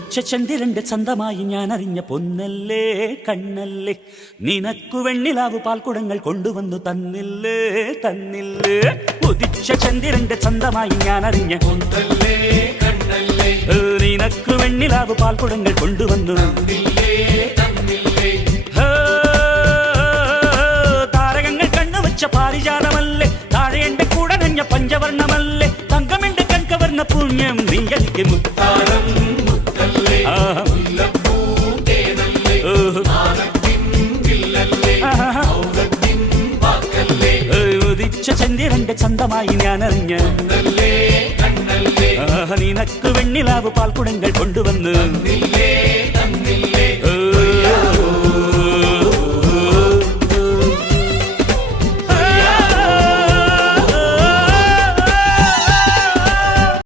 ഉദിച്ച ചന്ദ്രന്റെ ചന്തമായി ഞാൻ അറിഞ്ഞ പൊന്നല്ലേ കണ്ണല്ലേ. നിനക്കു വെണ്ണിലാവ് പാൽക്കുടങ്ങൾ കൊണ്ടുവന്നു തന്നില്ലേ തന്നില്ലേ. ഉദിച്ച ചന്ദ്രന്റെ ചന്തമായി ഞാൻ അറിഞ്ഞ പൊന്നല്ലേ കണ്ണല്ലേ. നിനക്കു വെണ്ണിലാവ് പാൽക്കുടങ്ങൾ കൊണ്ടുവന്നു താരകങ്ങൾ കണ്ണുവച്ച പാരിജാതമല്ലേ. താഴെ എന്റെ കൂടെ നഞ്ഞ പഞ്ചവർണമല്ലേ. തങ്കമെന്റെ കൺകവർണ പുണ്യം നീ എനിക്ക് മുത്ത ഉദിച്ച ചന്ദ്രന്റെ ചന്തമായി ഞാൻ അറിഞ്ഞ് നിനക്ക് വെണ്ണിലാവ് പാൽക്കുടങ്ങൾ കൊണ്ടുവന്ന്.